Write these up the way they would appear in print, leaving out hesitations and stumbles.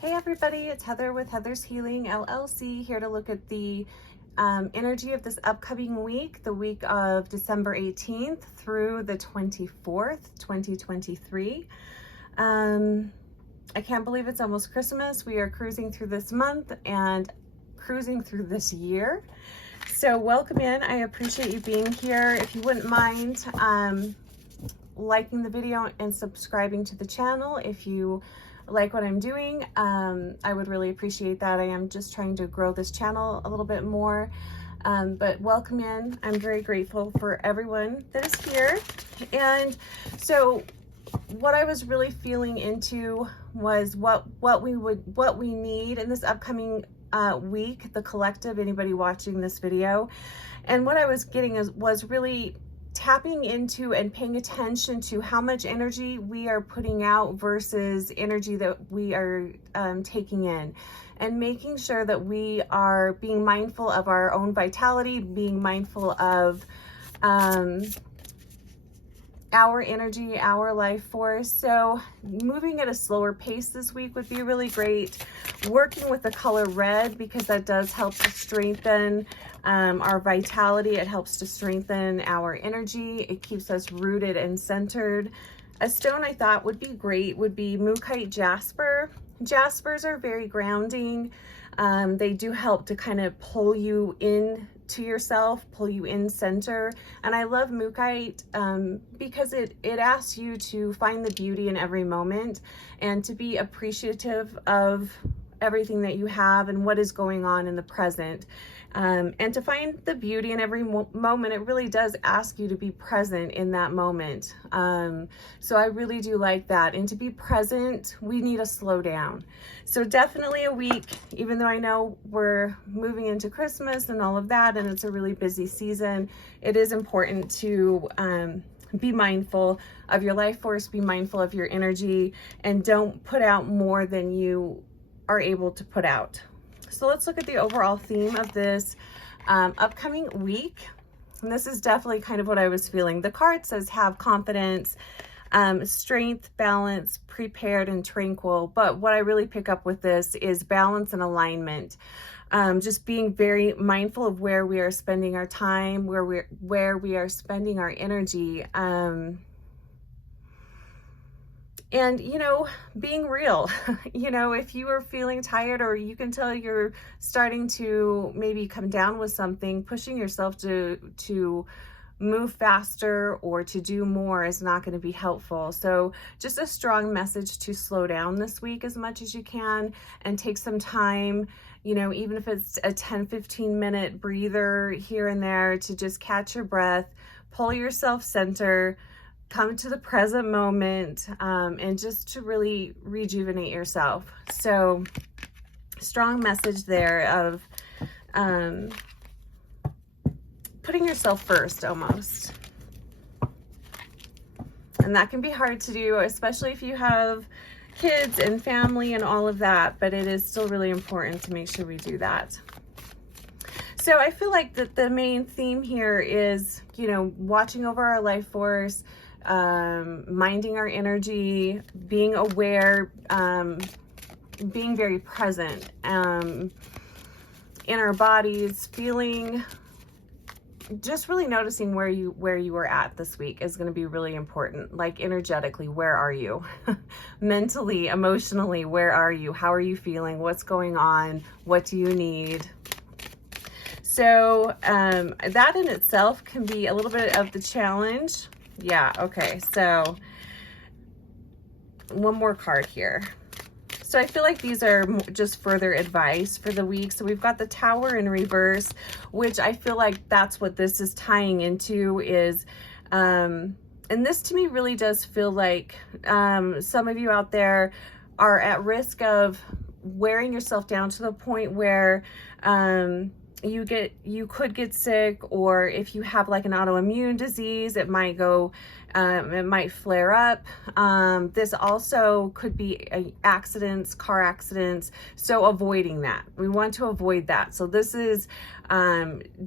Hey everybody, it's Heather with Heathershealingllc here to look at the energy of this upcoming week, the week of December 18th through the 24th, 2023. I can't believe it's almost Christmas. We are cruising through this month and cruising through this year. So welcome in. I appreciate you being here. If you wouldn't mind liking the video and subscribing to the channel if you like what I'm doing, I would really appreciate that. I am just trying to grow this channel a little bit more, but welcome in. I'm very grateful for everyone that is here. And so what I was really feeling into was what we need in this upcoming week, the collective, anybody watching this video. And what I was getting was really tapping into and paying attention to how much energy we are putting out versus energy that we are taking in, and making sure that we are being mindful of our own vitality, being mindful of our energy, our life force. So moving at a slower pace this week would be really great. Working with the color red, because that does help to strengthen our vitality. It helps to strengthen our energy. It keeps us rooted and centered. A stone I thought would be great would be Mookaite Jasper. Jaspers are very grounding. They do help to kind of pull you in to yourself, pull you in center. And I love Mookaite because it asks you to find the beauty in every moment and to be appreciative of everything that you have and what is going on in the present. And to find the beauty in every moment. It really does ask you to be present in that moment. So I really do like that. And to be present, we need to slow down. So definitely a week, even though I know we're moving into Christmas and all of that, and it's a really busy season, it is important to be mindful of your life force, be mindful of your energy, and don't put out more than you are able to put out. So let's look at the overall theme of this upcoming week. And this is definitely kind of what I was feeling. The card says have confidence, strength, balance, prepared, and tranquil. But what I really pick up with this is balance and alignment. Just being very mindful of where we are spending our time, where we are spending our energy. And, you know, being real, you know, if you are feeling tired or you can tell you're starting to maybe come down with something, pushing yourself to move faster or to do more is not going to be helpful. So just a strong message to slow down this week as much as you can and take some time, you know, even if it's a 10-15 minute breather here and there, to just catch your breath, pull yourself center, come to the present moment, and just to really rejuvenate yourself. So strong message there of putting yourself first almost. And that can be hard to do, especially if you have kids and family and all of that, but it is still really important to make sure we do that. So I feel like that the main theme here is, you know, watching over our life force, minding our energy, being aware, being very present in our bodies, feeling, just really noticing where you were at this week is going to be really important. Like energetically, where are you? Mentally, emotionally, where are you? How are you feeling? What's going on? What do you need? So that in itself can be a little bit of the challenge. Yeah, okay, so one more card here. So I feel like these are just further advice for the week. So we've got the Tower in reverse, which I feel like that's what this is tying into is, and this to me really does feel like some of you out there are at risk of wearing yourself down to the point where you could get sick, or if you have like an autoimmune disease, it might go, it might flare up. This also could be accidents, car accidents. So avoiding that, we want to avoid that. So this is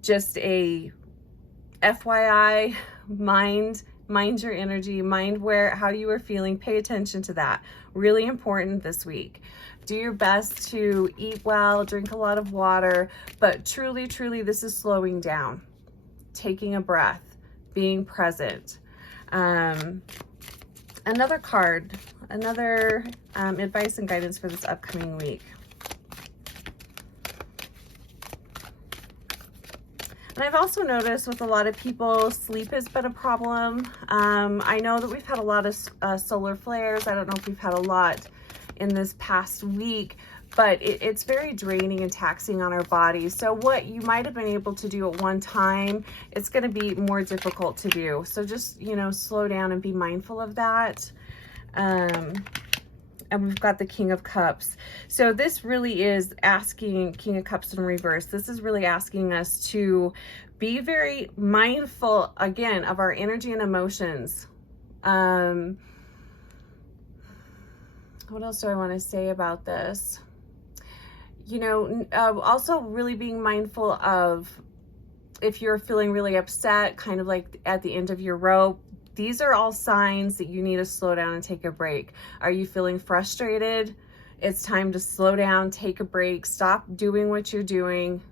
just a FYI, mind Mind your energy, mind how you are feeling, pay attention to that. Really important this week. Do your best to eat well, drink a lot of water, but truly, truly, this is slowing down, taking a breath, being present. Another card, another advice and guidance for this upcoming week. And I've also noticed with a lot of people, sleep has been a problem. I know that we've had a lot of solar flares. I don't know if we've had a lot in this past week, but it's very draining and taxing on our bodies. So what you might have been able to do at one time, it's going to be more difficult to do. So just, you know, slow down and be mindful of that. And we've got the King of Cups. So this really is asking, King of Cups in reverse, this is really asking us to be very mindful, again, of our energy and emotions. What else do I want to say about this? You know, also really being mindful of if you're feeling really upset, kind of like at the end of your rope. These are all signs that you need to slow down and take a break. Are you feeling frustrated? It's time to slow down, take a break, stop doing what you're doing,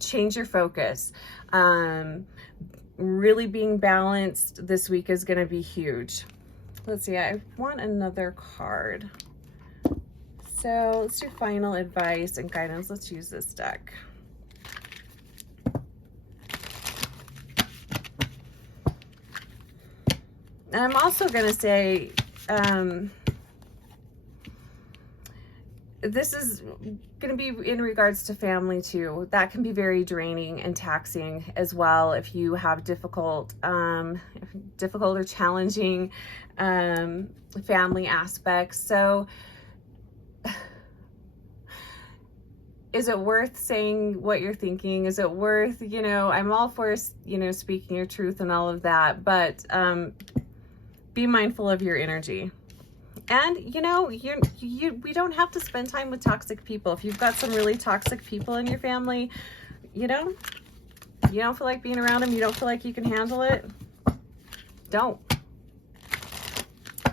change your focus. Really being balanced this week is going to be huge. Let's see, I want another card. So let's do final advice and guidance. Let's use this deck. And I'm also going to say, this is going to be in regards to family too. That can be very draining and taxing as well if you have difficult or challenging family aspects. So is it worth saying what you're thinking? Is it worth, you know, I'm all for, you know, speaking your truth and all of that, but be mindful of your energy. And, you know, we don't have to spend time with toxic people. If you've got some really toxic people in your family, you know, you don't feel like being around them, you don't feel like you can handle it, don't.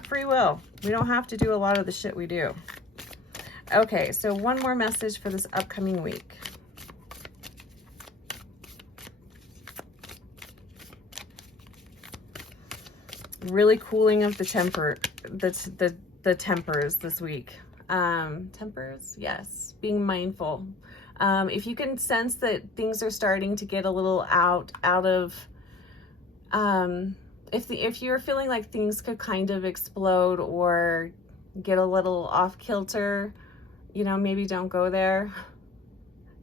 Free will. We don't have to do a lot of the shit we do. Okay, so one more message for this upcoming week. Really cooling of the tempers this week. Tempers, yes. Being mindful. If you can sense that things are starting to get a little out of, if you're feeling like things could kind of explode or get a little off kilter, you know, maybe don't go there.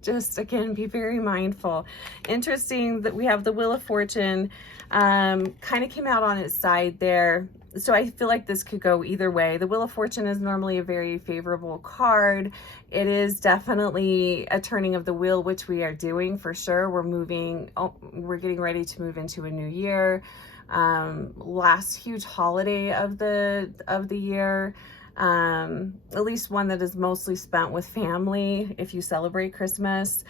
Just, again, be very mindful. Interesting that we have the Wheel of Fortune kind of came out on its side there. So I feel like this could go either way. The Wheel of Fortune is normally a very favorable card. It is definitely a turning of the wheel, which we are doing for sure. We're getting ready to move into a new year. Last huge holiday of the year. At least one that is mostly spent with family if you celebrate Christmas.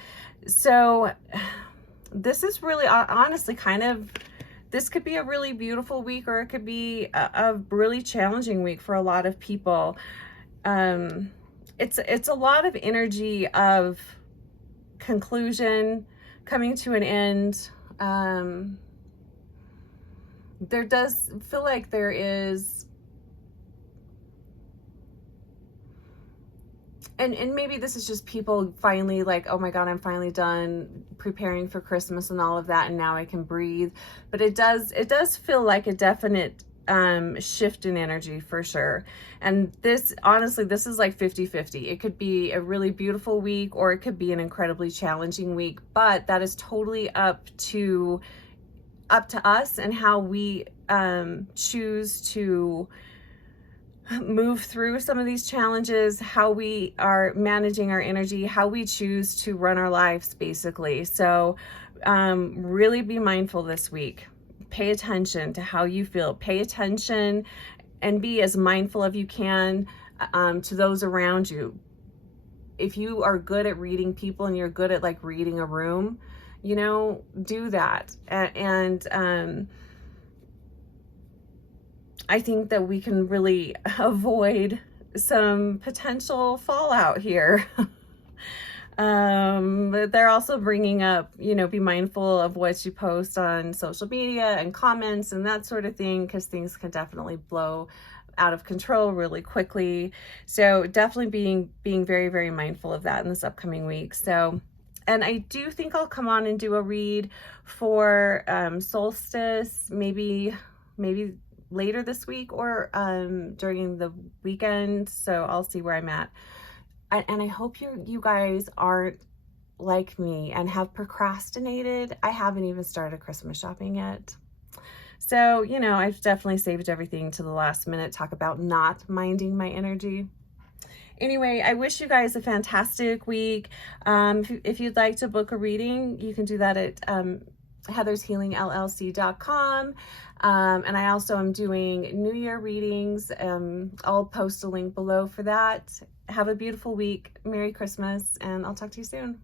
So this is really honestly kind of, this could be a really beautiful week, or it could be a really challenging week for a lot of people. It's a lot of energy of conclusion, coming to an end. There does feel like there is, and maybe this is just people finally like, oh my God, I'm finally done preparing for Christmas and all of that, and now I can breathe. But it does feel like a definite shift in energy for sure. And this, honestly, this is like 50-50. It could be a really beautiful week, or it could be an incredibly challenging week, but that is totally up to us and how we choose to move through some of these challenges, how we are managing our energy, how we choose to run our lives, basically. So really be mindful this week. Pay attention to how you feel. Pay attention and be as mindful as you can to those around you. If you are good at reading people and you're good at like reading a room, you know, do that. And I think that we can really avoid some potential fallout here. But they're also bringing up, you know, be mindful of what you post on social media and comments and that sort of thing, because things can definitely blow out of control really quickly. So definitely being very, very mindful of that in this upcoming week. So, and I do think I'll come on and do a read for solstice, maybe later this week or during the weekend. So I'll see where I'm at. And I hope you guys aren't like me and have procrastinated. I haven't even started Christmas shopping yet. So, you know, I've definitely saved everything to the last minute. Talk about not minding my energy. Anyway, I wish you guys a fantastic week. If you'd like to book a reading, you can do that at Heathershealingllc.com. And I also am doing New Year readings. I'll post a link below for that. Have a beautiful week. Merry Christmas, and I'll talk to you soon.